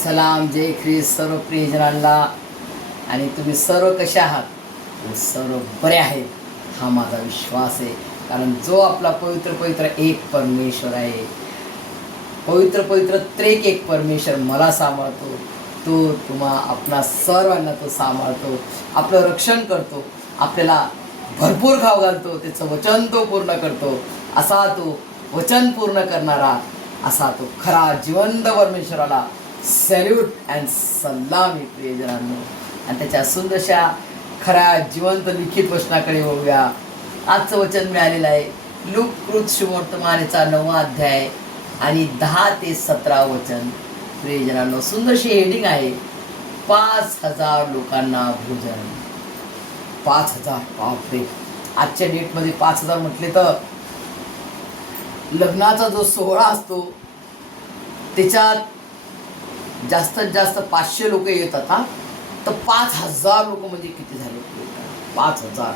सलाम, जय ख्रिस्त सर्व प्रियजनांना. आणि तुम्ही सर्व कसे आहात? सर्व बरे आहेत हा माझा विश्वास आहे. कारण जो आपला पवित्र पवित्र एक परमेश्वर आहे, पवित्र पवित्र त्रेक एक परमेश्वर मला सांभाळतो, तो आपणा सर्वांना तो सांभाळतो, आपलं रक्षण करतो, आपल्याला भरपूर खाऊ घालतो, त्याचं वचन तो पूर्ण करतो. असा तो वचन पूर्ण करणारा, असा तो खरा जिवंत परमेश्वराला सॅल्यूट अँड सलामी प्रियजनांनो. आणि त्याच्या सुंदरशा खऱ्या जिवंत लिखित वचनाकडे वळूया. आजचं वचन मिळालेलं आहे लूक शुभवर्तमानाचा 9वा अध्याय आणि 10 ते 17 वचन. प्रियजनांनो, सुंदरशी हेडिंग आहे 5,000 लोकांना भोजन. 5,000, बापरे. आजच्या डेटमध्ये 5,000 म्हटले तर लग्नाचा जो सोहळा असतो त्याच्यात जास्तीत जास्त 500 लोक येतात. हा, तर 5,000 लोक म्हणजे किती झाले? 5,000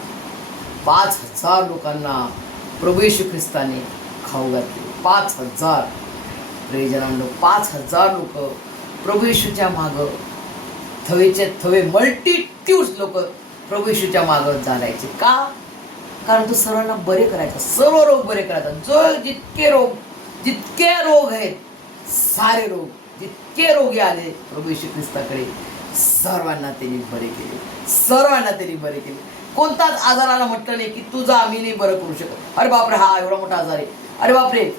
लोकांना प्रभू येशू ख्रिस्ताने खाऊ घातले. 5,000 प्रियजनांनो, 5,000 लोक प्रभू येशूच्या मागं थवेचे थवे मल्टिट्यूड्स लोक प्रभू येशूच्या मागं चालायचे. का? कारण तो सर्वांना बरे करायचा, सर्व रोग बरे करायचा. जो जितके रोग आहेत, सारे रोग, जितके रोगी आले प्रभू येशू ख्रिस्ताकडे, सर्वांना त्यांनी बरे केले. कोणताच आजाराला म्हटलं नाही की तुझा आम्ही नाही बरं करू शकत. अरे बापरे, हा एवढा मोठा आजार आहे, अरे बापरे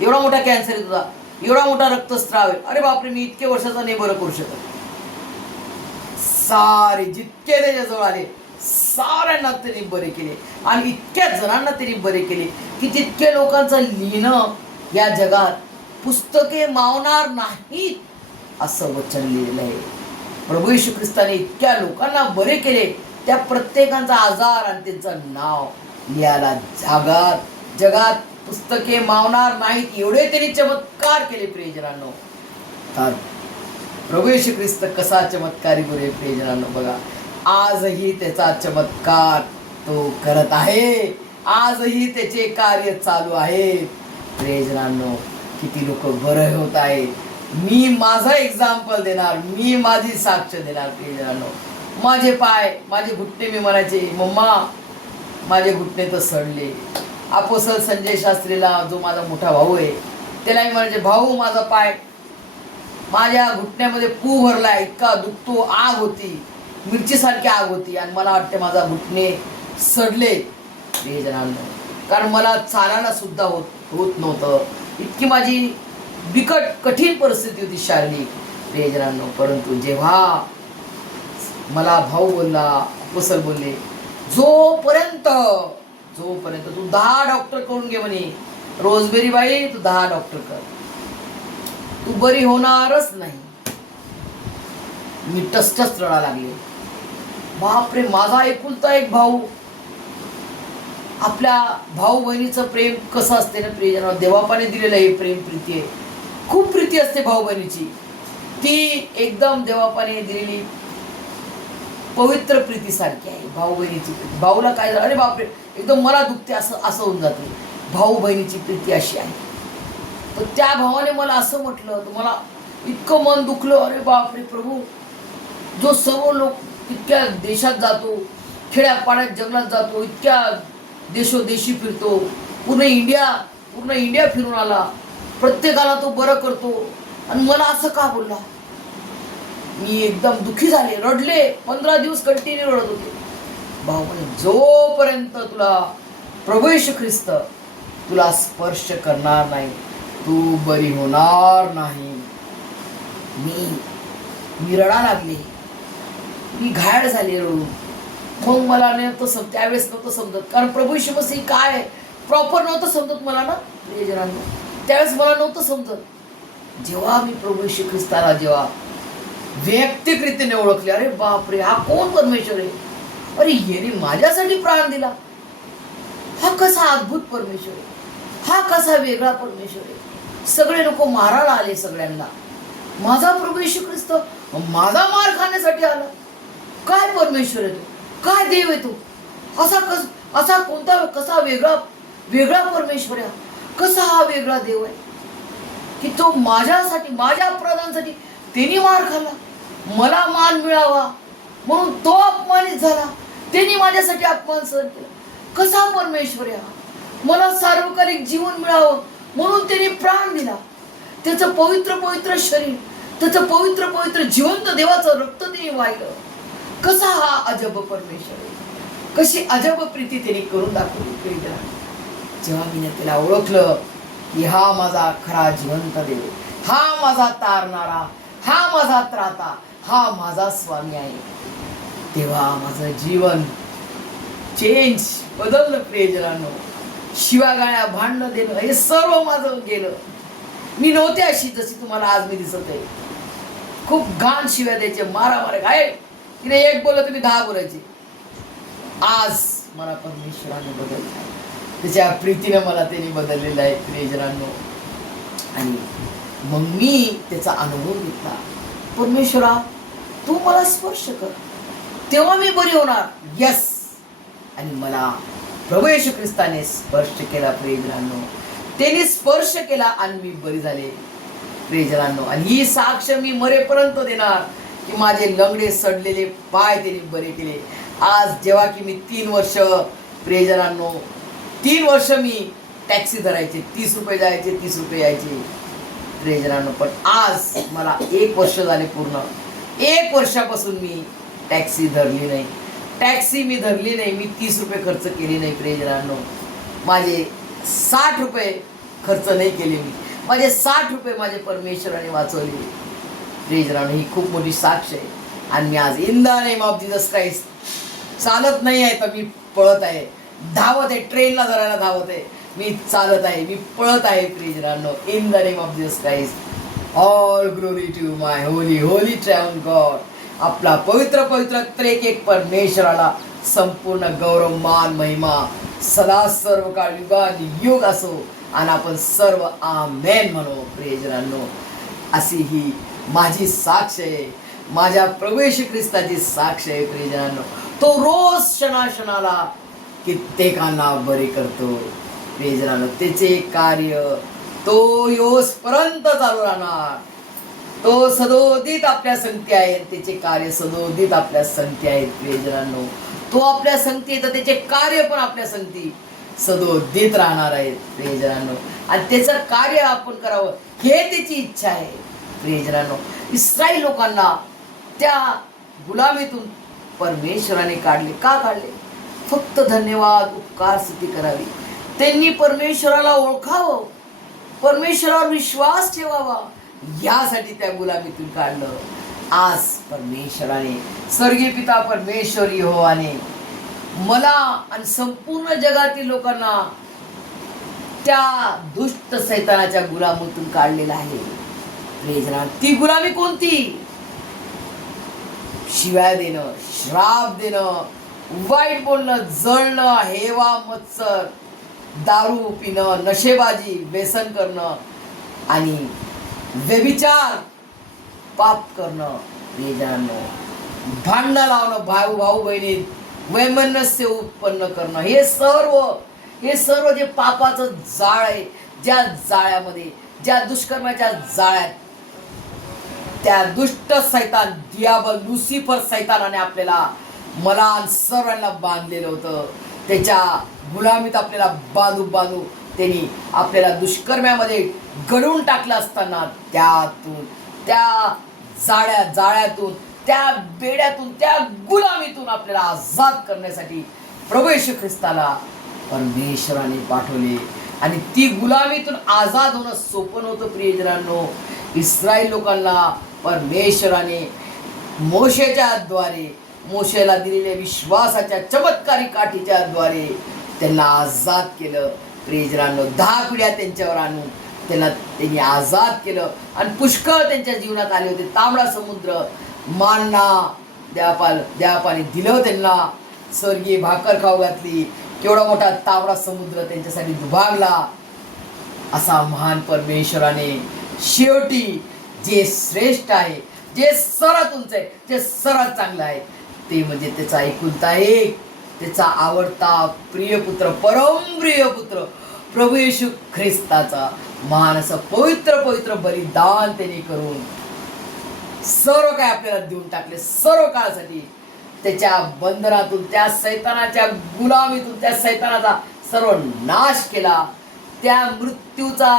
एवढा मोठा कॅन्सर आहे तुझा, एवढा मोठा रक्तस्राव आहे, अरे बापरे मी इतके वर्षाचा नाही बरं करू शकत. सारे जितके त्याच्याजवळ आले साऱ्यांना त्यांनी बरे केले. आणि इतक्या जणांना त्यांनी बरे केले की जितके लोकांचं लिहिणं या जगात पुस्तके मावणार नाहीत असं वचन लिहिलेलं आहे. प्रभू येशू ख्रिस्ताने इतक्या लोकांना बरे केले, त्या प्रत्येकाचा आजार आणि त्यांचं नाव लिहायला जगात पुस्तके मावणार नाहीत एवढे त्यांनी चमत्कार केले. प्रियजनांनो, तर प्रभू येशू ख्रिस्त कसा चमत्कारी गुरु प्रियजनांनो, बघा आजही त्याचा चमत्कार तो करत आहे. आजही त्याचे कार्य चालू आहे. प्रियजनांनो, किती लोक बरे होत आहेत. मी माझा एक्झाम्पल देणार, मी माझी साक्ष देणार. प्रियजनांनो, माझे पाय, माझे घुटणे, मी म्हणायचे मम्मा माझे घुटणे तर सडले. अपोस्तल संजय शास्त्रीला, जो माझा मोठा भाऊ आहे, त्यालाही म्हणायचे भाऊ माझा पाय, माझ्या घुटण्यामध्ये पू भरला, इतका दुखतो, आग होती, मिरचीसारखी आग होती. आणि मला वाटते माझा घुटणे सडले. प्रियजनांनो, कारण मला चालायला सुद्धा होत नव्हतं. इतकी माझी बिकट कठीण परिस्थिती होती शारीरिक. प्रियजनांनो, परंतु जेव्हा मला भाऊ बोलला, अपोस्तल बोलले, जोपर्यंत तू 10 डॉक्टर करून घे म्हणे, रोजबेरी बाई तू 10 डॉक्टर कर, तू बरी होणारच नाही. मी टसटस रडा लागले. बापरे, माझा एकुलता एक भाऊ. आपल्या भाऊ बहिणीचं प्रेम कसं असते ना प्रियजनांनो, देवापाने दिलेलं हे प्रेम, प्रीती आहे. खूप प्रीती असते भाऊ बहिणीची. ती एकदम देवापाने दिलेली पवित्र प्रीतीसारखी आहे भाऊ बहिणीची प्रीती. भाऊला काय झालं, अरे बापरे एकदम मला दुखते असं होऊन जाते. भाऊ बहिणीची प्रीती अशी आहे. तर त्या भावाने मला असं म्हटलं तर मला इतकं मन दुखलं. अरे बापरे प्रभू, जो सर्व लोक इतक्या देशात जातो, खेड्यापाड्यात जंगलात जातो, इतक्या देशोदेशी फिरतो, पूर्ण इंडिया फिरून आला, प्रत्येकाला तो बरं करतो, आणि मला असं का बोलला? मी एकदम दुःखी झाले, रडले. 15 दिवस कंटिन्यू रडत होते. भाऊ म्हणे, जोपर्यंत तुला प्रभू येशू ख्रिस्त तुला स्पर्श करणार नाही, तू बरी होणार नाही. मी रडा लागले, मी घायल झाले रडून. मग मला त्यावेळेस नव्हतं समजत, कारण प्रभू येशू मसीह काय प्रॉपर नव्हतं समजत मला ना प्रियजनांनो. त्यावेळेस मला नव्हतं समजत. जेव्हा मी प्रभू येशू ख्रिस्ताला जेव्हा वैयक्तिक रीतीने ओळखले, अरे बापरे हा कोण परमेश्वर आहे, अरे याने माझ्यासाठी प्राण दिला, हा कसा अद्भुत परमेश्वर आहे, हा कसा वेगळा परमेश्वर आहे. सगळे लोक मारायला आले सगळ्यांना, माझा प्रभू येशू ख्रिस्त माझा मार खाण्यासाठी आला. काय परमेश्वर आहे तो, काय देव आहे तो, असा कोणता कसा वेगळा परमेश्वर आहे, कसा हा वेगळा देव आहे की तो माझ्यासाठी, माझ्या अपराधांसाठी त्यांनी मार खाल्ला, मला मान मिळावा म्हणून तो अपमानित झाला, त्यांनी माझ्यासाठी अपमान सहन केला. कसा परमेश्वर हा? मला सार्वकालिक जीवन मिळावं म्हणून त्यांनी प्राण दिला. त्याचं पवित्र पवित्र शरीर, त्याचं पवित्र पवित्र जिवंत देवाचं रक्त त्यांनी वाहिलं. कसा हा अजब परमेश्वर आहे, कशी अजब प्रीती त्यांनी करून दाखवली. जेव्हा मी त्याला ओळखलं की हा माझा खरा जिवंत देव, हा माझा तारणारा, हा माझा त्राता, हा माझा स्वामी आहे, तेव्हा माझं जीवन चेंज बदललं. प्रियजनांनो, शिवागाळ्या, भांडणं देणं हे सर्व माझं गेलं. मी नव्हते अशी जशी तुम्हाला आज मी दिसत आहे. खूप घाण शिव्या द्यायचे, मारामारे काय, तिने एक बोललं तुम्ही 10 बोलायचे. आज मला परमेश्वराने बदललं, त्याच्या प्रीतीने मला त्यांनी बदललेलं आहे. प्रियजनांनो, आणि मग मी त्याचा अनुभव घेतला. परमेश्वरा, तू मला स्पर्श कर, तेव्हा मी बरी होणार. यस. आणि मला प्रभू येशू ख्रिस्ताने स्पर्श केला. प्रियजनांनो, त्याने स्पर्श केला आणि मी बरी झाले. प्रियजनांनो, आणि ही साक्ष मी मरेपर्यंत देणार की माझे लंगडे सडलेले पाय त्यांनी बरे केले. आज जेव्हा की मी 3 वर्ष, प्रियजनांनो, 3 वर्ष मी टॅक्सी धरायचे, 30 रुपये जायचे, 30 रुपये यायचे. प्रियजनांनो, पण आज मला 1 वर्ष झाले पूर्ण. 1 वर्षापासून मी टॅक्सी धरली नाही. टॅक्सी मी धरली नाही, मी 30 रुपये खर्च केले नाही. प्रियजनांनो, माझे 60 रुपये खर्च नाही केले मी. माझे 60 रुपये माझे परमेश्वराने वाचवले. प्रियजनांनो, ही खूप मोठी साक्ष आहे. आणि मी आज in the name of Jesus Christ चालत नाही आहे, तर मी पळत आहे, धावत आहे, ट्रेनला धरायला धावत आहे, मी चालत आहे, मी पळत आहे. प्रियजनांनो, in the name of Jesus Christ, all glory to my holy holy triumph God. आपला पवित्र पवित्र त्रेक एक परमेश्वराला संपूर्ण गौरव, मान, महिमा सदा सर्व काळ युगान युग असो. आणि आपण सर्व आमेन म्हणू. प्रियजनांनो, अशी ही माझी साक्ष आहे, माझ्या प्रभू येशू ख्रिस्ताची साक्ष आहे. प्रियजनांनो, तो रोज क्षणाक्षणाला कित्येकांना बरे करतो. प्रियजनांनो, त्याचे कार्य तो योसपर्यंत चालू राहणार. तो सदोदित आपल्या संगती आहे, त्याचे कार्य सदोदित आपल्या संगती आहेत. प्रियजनांनो, तो आपल्या संगती आहे तर त्याचे कार्य पण आपल्या संगती सदोदित राहणार आहेत. प्रियजनांनो, आणि त्याचं कार्य आपण करावं हे त्याची इच्छा आहे. प्रियजनांनो, इस्राईल लोकांना त्या गुलामीतून परमेश्वराने काढले. का काढले? फक्त धन्यवाद, उपकार स्तुती करावी. त्यांनी परमेश्वराला ओळखावं, परमेश्वरावर विश्वास ठेवावा, यासाठी त्या गुलामीतून काढलं. आज परमेश्वराने, स्वर्गीय पिता परमेश्वर यहोवाने मला आणि संपूर्ण जगातील लोकांना त्या दुष्ट सैतानाच्या गुलामीतून काढलेलं आहे. प्रियजनांनो, ती गुलामी कोणती? शिव्या देणं, श्राप देणं, वाईट बोलणं, जळणं, हेवा, मत्सर, दारू पिणं, नशेबाजी, व्यसन करणं आणि व्यभिचार, पाप करणं. प्रियजनांनो, भांडणं लावणं, भाऊ बहिणीत वैमनस्य उत्पन्न करणं, हे सर्व जे पापाचं जाळ आहे, ज्या जाळ्यामध्ये, ज्या दुष्कर्माच्या जाळ्यात त्या दुष्ट सैतान, दियाबल, लुसिफर सैतानाने आपल्याला, मला सर्वांना बांधलेलं होतं. त्याच्या गुलामीत आपल्याला बांधू त्यांनी आपल्याला दुष्कर्म्यामध्ये गडवून टाकलं असताना त्यातून, त्या जाळ्यातून, त्या बेड्यातून, त्या गुलामीतून आपल्याला आजाद करण्यासाठी प्रभू येशू ख्रिस्ताला परमेश्वराने पाठवले. आणि ती गुलामीतून आजाद होणं सोपं नव्हतं. प्रियजनांनो, इस्राईल लोकांना परमेश्वराने मोशेच्या द्वारे, मोशेला दिलेल्या विश्वासाच्या चमत्कारी काठीच्या द्वारे त्यांना आजाद केलं. प्रियजनांनो, 10 पिढ्या त्यांच्यावर आणून त्यांनी आजाद केलं. आणि पुष्कळ त्यांच्या जीवनात आले होते. तांबडा समुद्र, मानना देवापाने दिलं त्यांना, स्वर्गीय भाकर खाऊ घातली, केवढा मोठा तांबडा समुद्र त्यांच्यासाठी दुभागला. असा महान परमेश्वराने शेवटी जे श्रेष्ठ आहे, जे सर्वात उंच आहे, जे सर्वात चांगलं आहे, ते म्हणजे त्याचा एकुलता एक, त्याचा आवडता प्रियपुत्र, परमप्रिय पुत्र प्रभू येशू ख्रिस्ताचा महान असं पवित्र पवित्र बलिदान त्यांनी करून सर्व काय आपल्याला देऊन टाकले, सर्व काळासाठी. त्याच्या बंधनातून, त्या सैतानाच्या गुलामीतून, त्या सैतानाचा सर्व नाश केला. त्या मृत्यूचा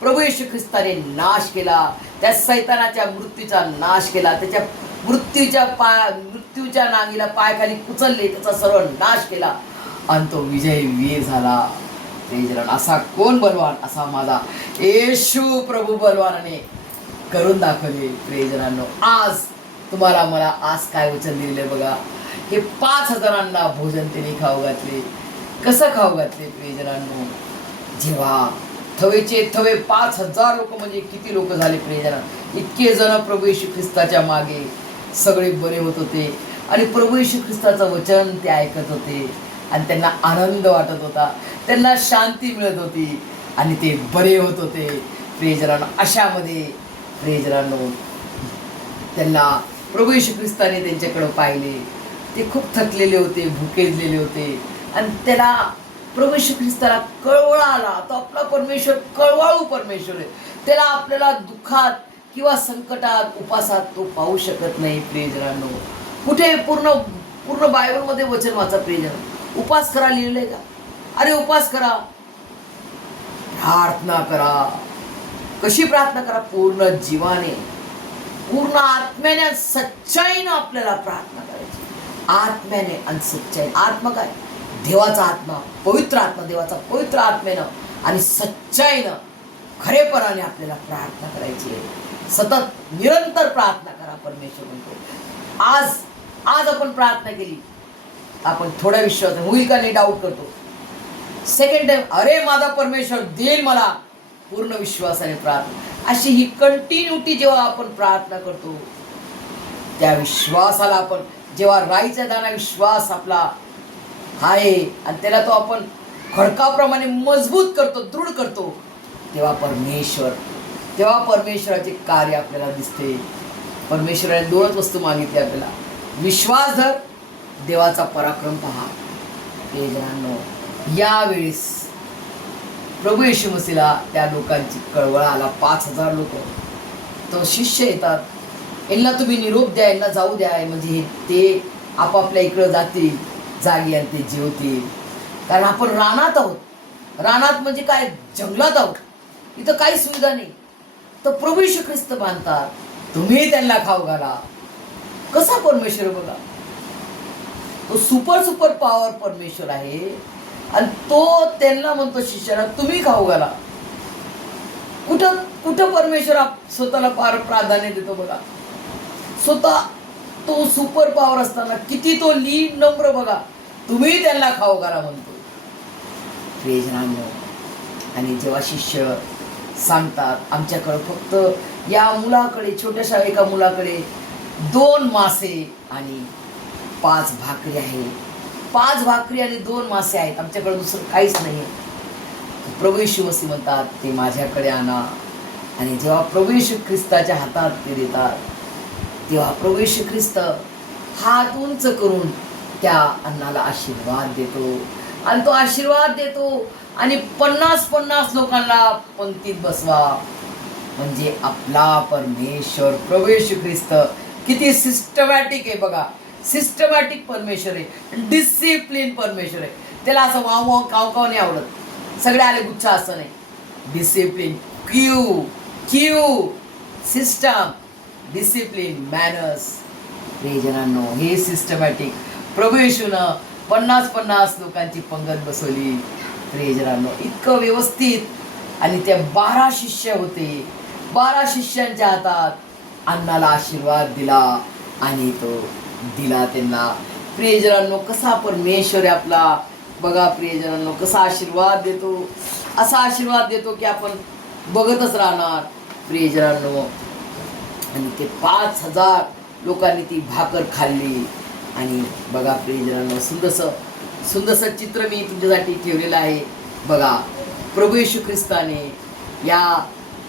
प्रभू येशू ख्रिस्ताने नाश केला. त्या सैतानाच्या मृत्यूचा नाश केला. त्याच्या मृत्यूच्या नांगीला पायाखाली कुचलले, त्याचा सर्व नाश केला आणि तो विजय वीर झाला. प्रेजरान असा कोण बलवान, असा माझा येशू प्रभू बलवानाने करून दाखवले. प्रेजरांनो, आज तुम्हाला मला आज काय वचन दिले बघा. हे 5,000 भोजन त्यांनी खाऊ घातले. कसं खाऊ घातले प्रेजरांनो? जेव्हा थवेचे थवे 5,000 लोक, म्हणजे किती लोक झाले प्रेजरान. इतके जण प्रभू येशू ख्रिस्ताच्या मागे सगळे बरे होत होते आणि प्रभू येशू ख्रिस्ताचं वचन ते ऐकत होते आणि त्यांना आनंद वाटत होता, त्यांना शांती मिळत होती आणि ते बरे होत होते. प्रेजरांनो, अशामध्ये प्रेजरांनो त्यांना प्रभू येशू ख्रिस्ताने त्यांच्याकडे पाहिले. ते खूप थकलेले होते, भुकेजलेले होते आणि त्याला प्रभू येशू ख्रिस्ताला कळवळा आला. तो आपला परमेश्वर कळवाळू परमेश्वर आहे. त्याला आपल्याला दुःखात किंवा संकटात, उपासात तो पाहू शकत नाही. प्रेजरांनो, कुठे पूर्ण बायबलमध्ये वचन वाचा प्रेजरांनो. उपास करा लिहिलंय का? अरे उपास करा, प्रार्थना करा. कशी प्रार्थना करा? पूर्ण जीवाने, पूर्ण आत्म्याने, सच्चाईनं आपल्याला प्रार्थना करायची. आत्म्याने आणि सच्चाई. आत्मा काय? देवाचा आत्मा, पवित्र आत्मा, देवाचा पवित्र आत्म्यानं आणि सच्चाईनं, खरेपणाने आपल्याला प्रार्थना करायची आहे. सतत निरंतर प्रार्थना करा. परमेश्वर म्हणतो आज आपण प्रार्थना केली, आपण थोडा विश्वास होईल का नाही डाऊट करतो. सेकंड टाइम अरे माझा परमेश्वर देईल मला, पूर्ण विश्वासाने प्रार्थना. अशी ही कंटिन्युटी जेव्हा आपण प्रार्थना करतो, त्या विश्वासाला आपण जेव्हा राईचा दाना विश्वास आपला आहे आणि त्याला तो आपण खडकाप्रमाणे मजबूत करतो, दृढ करतो, तेव्हा परमेश्वराचे कार्य आपल्याला दिसते. परमेश्वराने 2च वस्तू मागितली आपल्याला. विश्वास धर, देवाचा पराक्रम पहा. प्रियजनांनो, यावेळेस प्रभू येशू मसीहला त्या लोकांची कळवळ आला. 5,000 लोक. तो शिष्य येतात, यांना तुम्ही निरोप द्या, यांना जाऊ द्या, म्हणजे ते आपापल्या इकडं जातील जागी आणि ते जेवतील. कारण आपण रानात आहोत. रानात म्हणजे काय? जंगलात आहोत. इथं काही सुविधा नाही. तर प्रभू येशू ख्रिस्त बांधतात, तुम्ही त्यांना खाऊ घाला. कसा परमेश्वर बघा, तो सुपर पॉवर परमेश्वर आहे आणि तो त्यांना म्हणतो शिष्याला तुम्ही खाऊ घाला. कुठं परमेश्वर स्वतःला प्राधान्य देतो बघा. स्वतः तो सुपर पॉवर असताना किती तो लीन नम्र बघा. तुम्ही त्यांना खाऊ घाला म्हणतो. प्रियजनांनो, आणि जेव्हा शिष्य सांगतात आमच्याकडे फक्त या मुलाकडे, छोट्याशा एका मुलाकडे 2 मासे आणि 5 भाकरी आहे. 5 भाकरी आणि 2 मासे आहेत, आमच्याकडे दुसरं काहीच नाही आहे. प्रभू येशू मसीह म्हणतात ते माझ्याकडे आणा. आणि जेव्हा प्रभू येशू ख्रिस्ताच्या हातात ते देतात, तेव्हा प्रभू येशू ख्रिस्त हात उंच करून त्या अन्नाला आशीर्वाद देतो आणि तो आशीर्वाद देतो आणि 50 लोकांना पंक्तीत बसवा. म्हणजे आपला परमेश्वर प्रभू येशू ख्रिस्त किती सिस्टमॅटिक आहे बघा. सिस्टमॅटिक परमेश्वर आहे, डिसिप्लिन परमेश्वर आहे. त्याला असं वाव काव नाही आवडत. सगळे आले गुच्छा असं नाही. Discipline, queue system, discipline, manners. प्रियजनांनो, हे सिस्टमॅटिक प्रभू येशूनं 50 लोकांची पंगत बसवली. प्रियजनांनो, इतकं व्यवस्थित. आणि त्या 12 शिष्य होते. 12 शिष्यांच्या हातात अन्नाला आशीर्वाद दिला आणि तो दिला त्यांना. प्रियजनांनो, कसा परमेश्वर आहे आपला बघा. प्रियजनांनो, कसा आशीर्वाद देतो. असा आशीर्वाद देतो की आपण बघतच राहणार. प्रियजनांनो, आणि ते 5,000 लोकांनी ती भाकर खाल्ली. आणि बघा प्रियजनांनो, सुंदरसं चित्र मी तुमच्यासाठी ठेवलेलं आहे बघा. प्रभू येशू ख्रिस्ताने या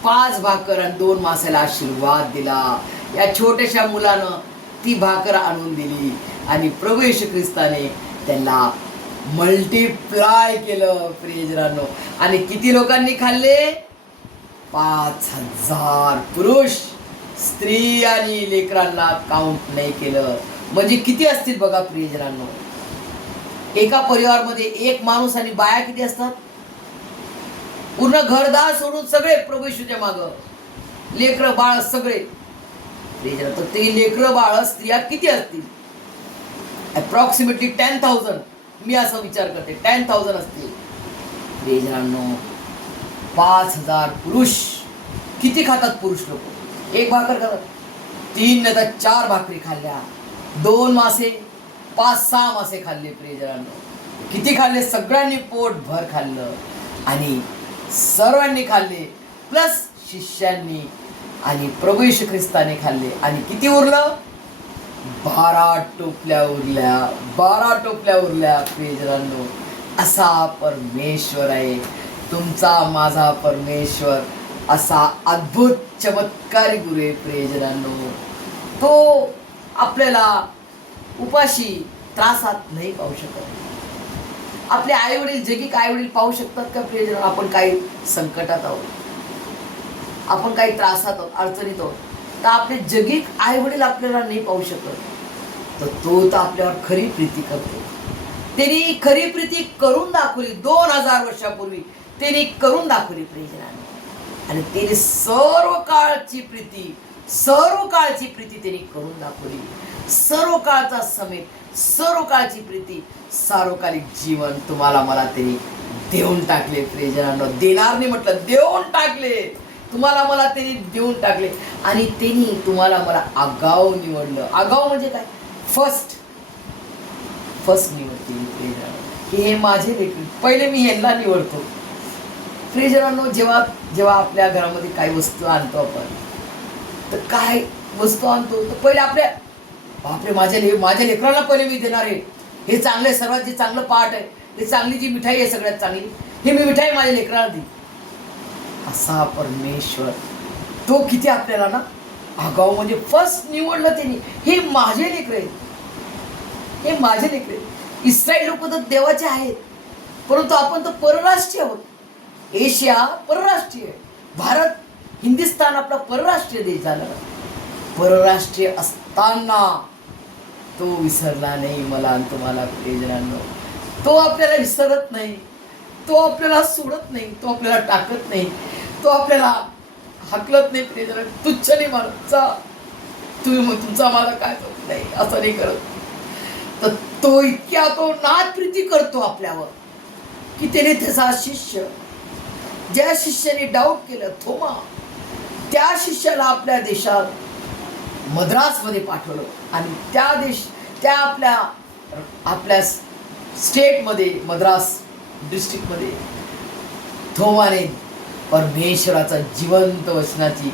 5 भाकर आणि 2 माशाला आशीर्वाद दिला. या छोट्याशा मुलानं ती भाकर आणून दिली आणि प्रभू येशू ख्रिस्ताने त्यांना मल्टिप्लाय केलं. प्रियजनांनो, आणि किती लोकांनी खाल्ले? 5,000 पुरुष, स्त्री आणि लेकरांना काउंट नाही केलं. म्हणजे किती असतील बघा प्रियजनांनो. एका परिवारमध्ये एक माणूस आणि बाया किती असतात? पूर्ण घरदार सोडून सगळे प्रभू येशूच्या मागं, लेकरं बाळ सगळे. तर ते लेकरं बाळ स्त्रिया किती असतील? अप्रॉक्सिमेटली 10,000. मी असा विचार करते 10,000 असतील. प्रियजनांनो 5,000 पुरुष. किती खातात पुरुष लोक? एक भाकर खातात, 3 नाही तर 4 भाकरी खाल्ल्या, 2 मासे, 5-6 मासे खाल्ले. प्रियजनांनो किती खाल्ले? सगळ्यांनी पोट भर खाल्लं आणि सर्वांनी खाल्ले, प्लस शिष्यांनी आणि प्रभू येशू ख्रिस्ताने खाल्ले. आणि किती उरलं? 12 टोपल्या उरल्या. 12 टोपल्या उरल्या. प्रियजनांनो असा परमेश्वर आहे तुमचा, माझा परमेश्वर. असा अद्भुत चमत्कारी गुरु आहे प्रियजनांनो. तो आपल्याला उपाशी त्रासात नाही पाहू शकत. आपले आई वडील, जगिक आई वडील पाहू शकतात का प्रियजन? आपण काही संकटात आहोत, आपण काही त्रासात आहोत, अडचणीत आहोत, तर आपले जगिक आई वडील आपल्याला नाही पाहू शकत. तर तो तर आपल्यावर खरी प्रीती करतो. त्यांनी खरी प्रीती करून दाखवली. 2000 वर्षापूर्वी त्यांनी करून दाखवली प्रियजनांनो. आणि त्याने सर्व काळची प्रीती त्यांनी करून दाखवली. सर्व काळचा समेत, सर्व काळची प्रीती, सार्वकालिक जीवन तुम्हाला मला त्यांनी देऊन टाकले प्रियजनांनो. देणार नाही म्हटलं, देऊन टाकले. तुम्हाला मला त्यांनी देऊन टाकले. आणि त्यांनी तुम्हाला मला आगाऊ निवडलं. आगाऊ म्हणजे काय? फर्स्ट निवड केली प्रियजनांनो, की हे माझे लेकरं. पहिले मी ह्यांना निवडतो. प्रियजनांनो जेव्हा आपल्या घरामध्ये काही वस्तू आणतो आपण, तर काय वस्तू आणतो तर पहिले बापरे माझ्या लेकरांना पहिले मी देणार आहे. हे चांगले, सर्वात जे चांगलं पाठ आहे, हे चांगली जी मिठाई आहे सगळ्यात चांगली, हे मी मिठाई माझ्या लेकरांना देईन. असा परमेश्वर तो किती आपल्याला ना आगाऊ. म्हणजे फर्स्ट निवडलं त्यांनी. हे माझे लेकर आहेत, हे माझे लेकर आहेत. इस्रायल लोक तर देवाचे आहेत, परंतु आपण तर परराष्ट्रीय आहोत. एशिया परराष्ट्रीय, भारत हिंदुस्थान आपला परराष्ट्रीय देश झाला. परराष्ट्रीय असताना तो विसरला नाही मला आणि तुम्हाला प्रियजनांनो. तो आपल्याला विसरत नाही, तो आपल्याला सोडत नाही, तो आपल्याला टाकत नाही, तो आपल्याला हाकलत नाही. प्रियजनांनो तुच्छ नाही मानत. तुमचा मला काय होत नाही असं नाही करत. तर तो इतक्या तो नाद प्रीती करतो आपल्यावर की त्याने त्याचा शिष्य, ज्या शिष्याने डाऊट केलं थोमा, त्या शिष्याला आपल्या देशात मद्रासमध्ये पाठवलं. आणि त्या आपल्या स्टेटमध्ये, मद्रास डिस्ट्रिक्टमध्ये थोमाने परमेश्वराचा जिवंत वचनाची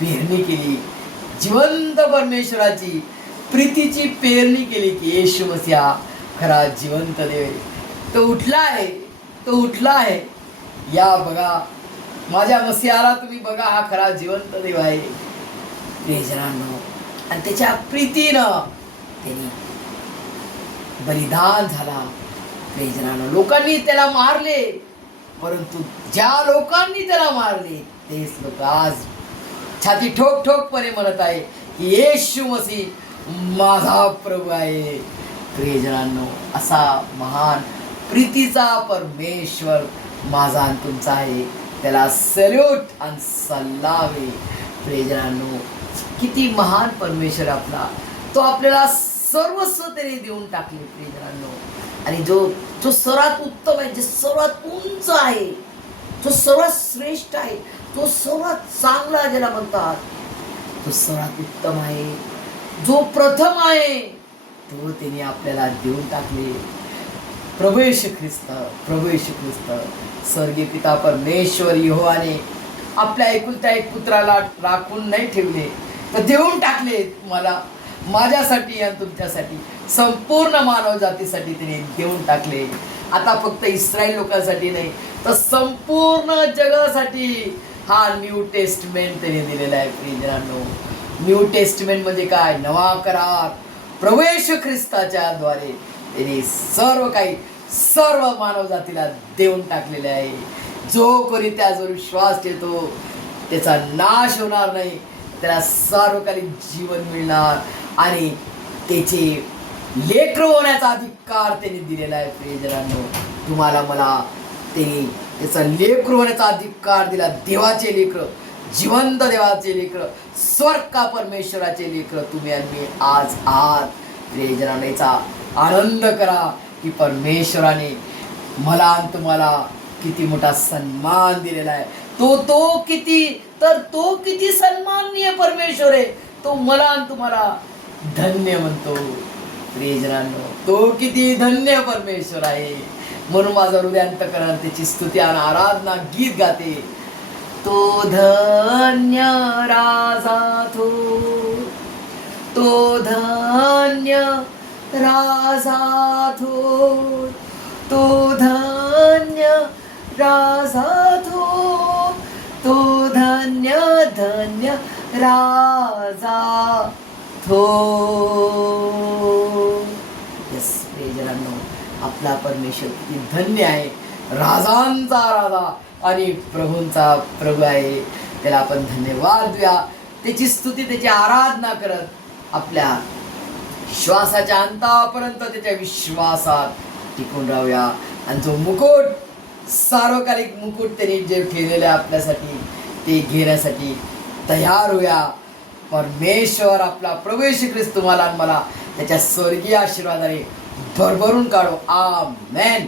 पेरणी केली. जिवंत परमेश्वराची प्रीतीची पेरणी केली की येशू मसीहा खरा जिवंत देव आहे. तो उठला आहे. या बघा माझ्या मसीहाला तुम्ही बघा, हा खरा जिवंत देव आहे प्रियजनांनो. आणि त्याच्या प्रीतीनं त्यांनी बलिदान झाला प्रियजनांनो. लोकांनी त्याला मारले, परंतु ज्या लोकांनी त्याला मारले तेच लोक आज छाती ठोकपणे म्हणत आहे की येशू मसीह माझा प्रभू आहे. प्रियजनांनो असा महान प्रीतीचा परमेश्वर माझा आणि तुमचा आहे. त्याला सल्यूट आणि सलामी. प्रियजनांनो किती महान परमेश्वर आपला. तो आपल्याला सर्वस्व त्याने देऊन टाकले प्रियजनांनो. आणि जो सर्वात उत्तम आहे, जे सर्वात उंच आहे, जो सर्वात श्रेष्ठ आहे, तो सर्वात चांगला ज्याला म्हणतात, तो सर्वात उत्तम आहे, जो प्रथम आहे, तो त्याने आपल्याला देऊन टाकले. प्रभू येशू ख्रिस्त स्वर्गीय पिता परमेश्वर यहोवाने आपल्या एकुलत्या एक पुत्राला राखून नाही ठेवले, तर देऊन टाकले. मला, माझ्यासाठी आणि तुमच्यासाठी, संपूर्ण मानव जातीसाठी त्याने देऊन टाकले. आता फक्त इस्रायल लोकांसाठी नाही, तर संपूर्ण जगासाठी हा न्यू टेस्टमेंट त्याने दिलेला आहे. प्रियजनांनो न्यू टेस्टमेंट म्हणजे काय? नवा करार प्रभू येशू ख्रिस्ताच्या द्वारे त्यांनी सर्व मानव जातीला देऊन टाकलेले आहे. जो कोणी त्यावर विश्वास ठेवतो त्याचा नाश होणार नाही, त्याला सार्वकालिक जीवन मिळणार आणि त्याचे लेकरं होण्याचा अधिकार त्यांनी दिलेला आहे. प्रियजनांनो, तुम्हाला मला त्यांनी त्याचा लेकरं होण्याचा अधिकार दिला. देवाचे लेकरं, जिवंत देवाचे लेकरं, स्वर्ग परमेश्वराचे लेकरं तुम्ही आणि मी आज आहात. प्रियजनांनो, याचा आनंद करा की परमेश्वराने मला आणि तुम्हाला किती मोठा सन्मान दिलेला आहे. तो किती सन्माननीय परमेश्वर आहे. तो मला आणि तुम्हाला धन्य म्हणतो. प्रियजनांनो, तो किती धन्य परमेश्वर आहे. म्हणून माझं हृदयांतकरण त्याची स्तुती आणि आराधना गीत गाते. तो धन्य राजा तो धन्य राजा तो धन्य राजा तो धन्य धन्य राजा यस प्रियजनांनो, आपला परमेश्वर किती धन्य आहे. राजांचा राजा आणि प्रभूंचा प्रभू आहे. त्याला आपण धन्यवाद देऊया. त्याची स्तुती, त्याची आराधना करत आपल्या श्वासाच्या अंतापर्यंत त्याच्या विश्वासात टिकून राहूया. आणि जो मुकुट, सार्वकालिक मुकुट त्यांनी जे ठेवलेले आपल्यासाठी, ते घेण्यासाठी तयार होऊया. परमेश्वर आपला प्रभू येशू ख्रिस्त तुम्हाला आणि मला त्याच्या स्वर्गीय आशीर्वादाने भरभरून काढो. आमेन.